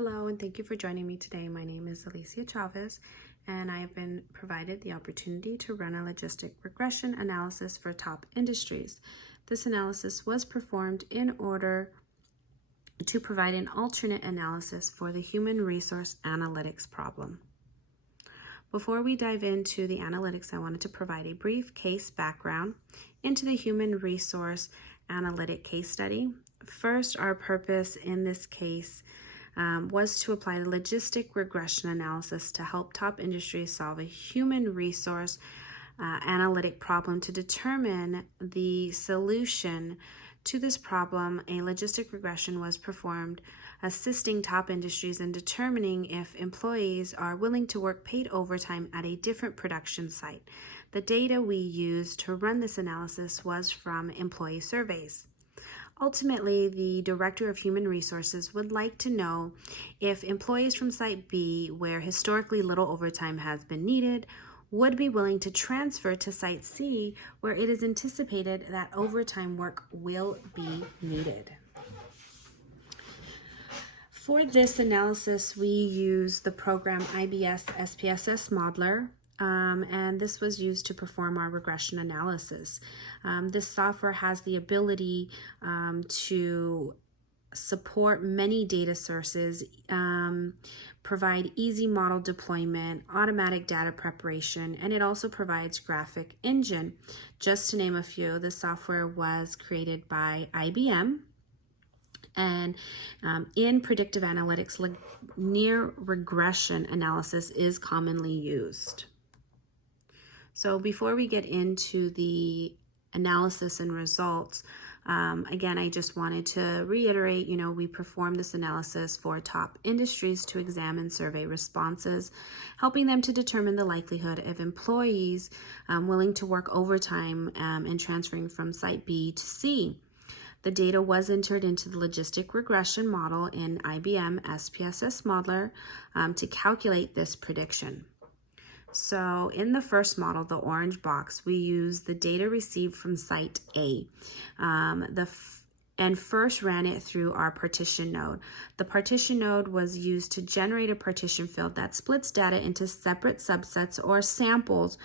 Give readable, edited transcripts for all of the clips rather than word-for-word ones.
Hello, and thank you for joining me today. My name is Alicia Chavez, and I have been provided the opportunity to run a logistic regression analysis for top industries. This analysis was performed in order to provide an alternate analysis for the human resource analytics problem. Before we dive into the analytics, I wanted to provide a brief case background into the human resource analytic case study. First, our purpose in this case was to apply the logistic regression analysis to help top industries solve a human resource analytic problem. To determine the solution to this problem, a logistic regression was performed, assisting top industries in determining if employees are willing to work paid overtime at a different production site. The data we used to run this analysis was from employee surveys. Ultimately, the Director of Human Resources would like to know if employees from Site B, where historically little overtime has been needed, would be willing to transfer to Site C, where it is anticipated that overtime work will be needed. For this analysis, we use the program IBS SPSS Modeler. And this was used to perform our regression analysis. This software has the ability to support many data sources, provide easy model deployment, automatic data preparation, and it also provides graphic engine. Just to name a few, the software was created by IBM. And in predictive analytics, linear regression analysis is commonly used. So before we get into the analysis and results, again, I just wanted to reiterate, we performed this analysis for top industries to examine survey responses, helping them to determine the likelihood of employees willing to work overtime and transferring from Site B to C. The data was entered into the logistic regression model in IBM SPSS Modeler to calculate this prediction. So in the first model, the orange box, we use the data received from Site A and first ran it through our partition node. The partition node was used to generate a partition field that splits data into separate subsets or samples,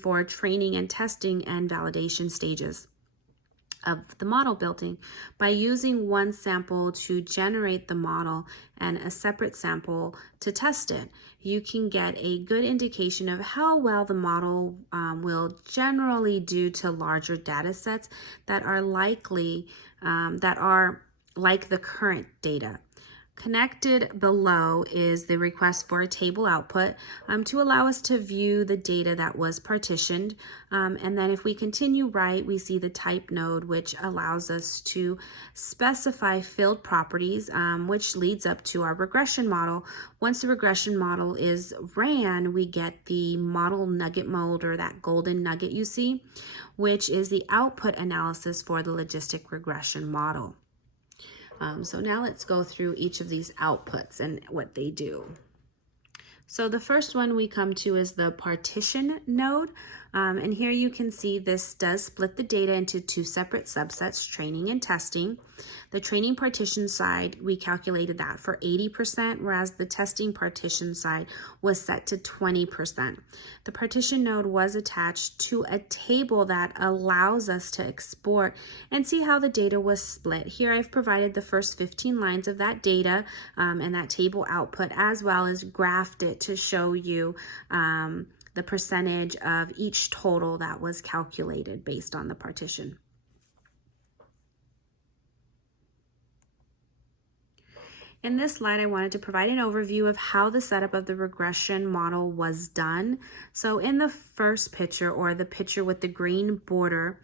for training and testing and validation stages of the model building. By using one sample to generate the model and a separate sample to test it, you can get a good indication of how well the model will generally do to larger data sets that are like the current data. Connected below is the request for a table output to allow us to view the data that was partitioned. And then if we continue right, we see the type node, which allows us to specify field properties, which leads up to our regression model. Once the regression model is ran, we get the model nugget mode, or that golden nugget you see, which is the output analysis for the logistic regression model. So now let's go through each of these outputs and what they do. So the first one we come to is the partition node. And here you can see this does split the data into two separate subsets, training and testing. The training partition side, we calculated that for 80%, whereas the testing partition side was set to 20%. The partition node was attached to a table that allows us to export and see how the data was split. Here I've provided the first 15 lines of that data and that table output, as well as graphed it to show you the percentage of each total that was calculated based on the partition. In this slide, I wanted to provide an overview of how the setup of the regression model was done. So in the first picture, or the picture with the green border,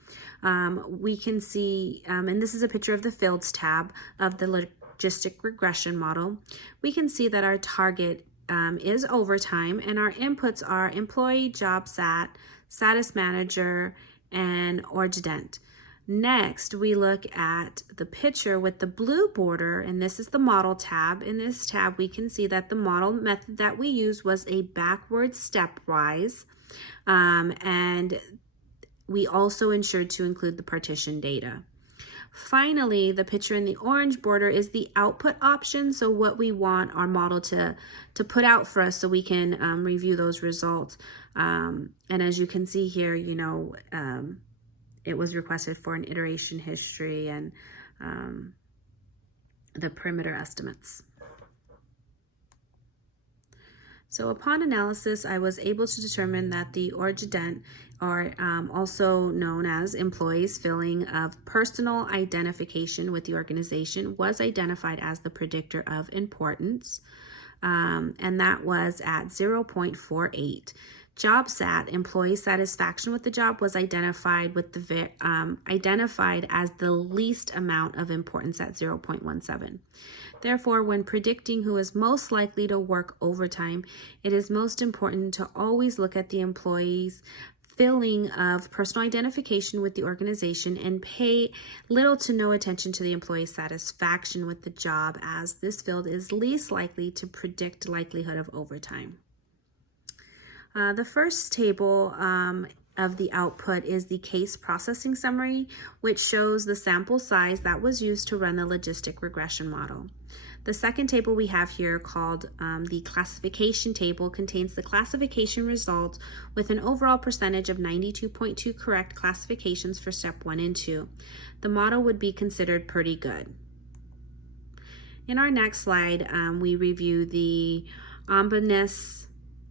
we can see, and this is a picture of the fields tab of the logistic regression model. We can see that our target is overtime, and our inputs are employee, job sat, status manager, and origident. Next, we look at the picture with the blue border, and this is the model tab. In this tab, we can see that the model method that we used was a backward stepwise, and we also ensured to include the partition data. Finally, the picture in the orange border is the output option. So what we want our model to put out for us so we can review those results. And as you can see here, it was requested for an iteration history and the perimeter estimates. So upon analysis, I was able to determine that the origident, or also known as employees' filling of personal identification with the organization, was identified as the predictor of importance, and that was at 0.48. Job sat, employee satisfaction with the job, was identified with the identified as the least amount of importance at 0.17. Therefore, when predicting who is most likely to work overtime, it is most important to always look at the employee's filling of personal identification with the organization and pay little to no attention to the employee's satisfaction with the job, as this field is least likely to predict likelihood of overtime. The first table of the output is the case processing summary, which shows the sample size that was used to run the logistic regression model. The second table we have here, called the classification table, contains the classification results with an overall percentage of 92.2 correct classifications for step 1 and 2. The model would be considered pretty good. In our next slide, we review the omnibus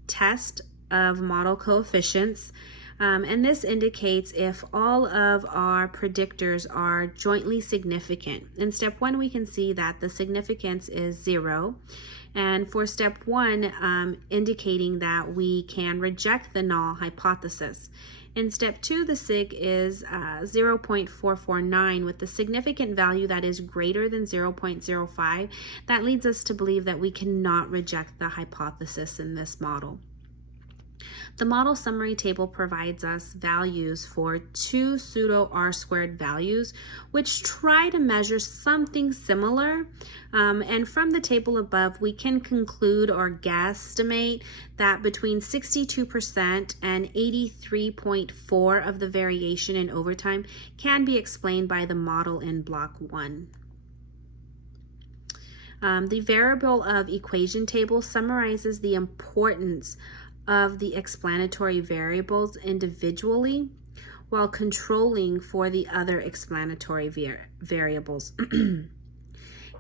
test of model coefficients, and this indicates if all of our predictors are jointly significant. In step 1, we can see that the significance is 0, and for step 1, indicating that we can reject the null hypothesis. In step 2, the sig is 0.449 with the significant value that is greater than 0.05. That leads us to believe that we cannot reject the hypothesis in this model. The model summary table provides us values for 2 pseudo R-squared values, which try to measure something similar. And from the table above, we can conclude or guesstimate that between 62% and 83.4% of the variation in overtime can be explained by the model in block 1. The variable of equation table summarizes the importance of the explanatory variables individually while controlling for the other explanatory variables.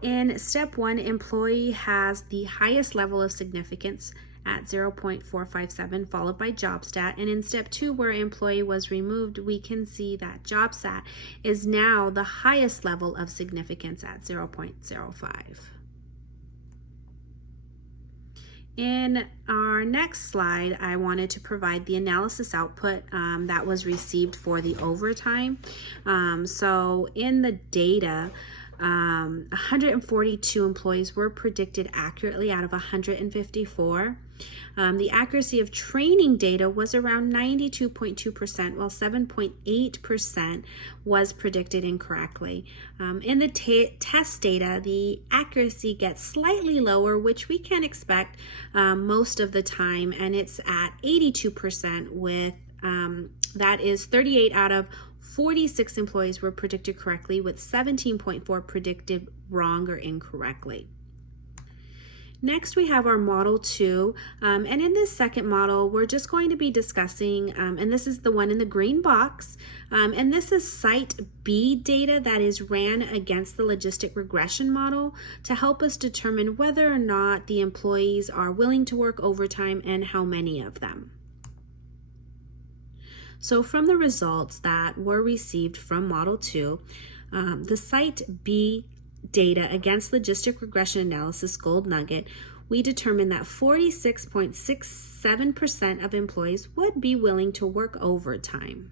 In step 1, employee has the highest level of significance at 0.457, followed by job stat. And in step 2, where employee was removed, we can see that job stat is now the highest level of significance at 0.05. In our next slide, I wanted to provide the analysis output that was received for the overtime. So in the data, 142 employees were predicted accurately out of 154. The accuracy of training data was around 92.2%, while 7.8% was predicted incorrectly. In the test data, the accuracy gets slightly lower, which we can expect most of the time, and it's at 82% with, that is 38 out of 46 employees were predicted correctly, with 17.4 predicted wrong or incorrectly. Next, we have our model 2, and in this second model, we're just going to be discussing, and this is the one in the green box, and this is site B data that is ran against the logistic regression model to help us determine whether or not the employees are willing to work overtime and how many of them. So from the results that were received from Model 2, the Site B data against logistic regression analysis gold nugget, we determined that 46.67% of employees would be willing to work overtime.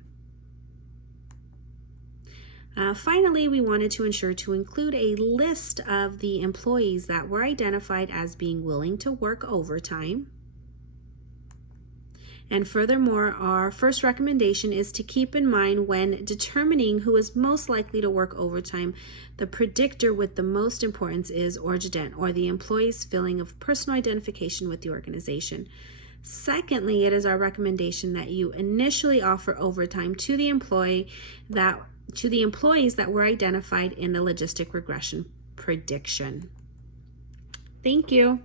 Finally, we wanted to ensure to include a list of the employees that were identified as being willing to work overtime. And furthermore, our first recommendation is to keep in mind when determining who is most likely to work overtime, the predictor with the most importance is origident, or the employee's filling of personal identification with the organization. Secondly, it is our recommendation that you initially offer overtime to the employee that to the employees that were identified in the logistic regression prediction. Thank you.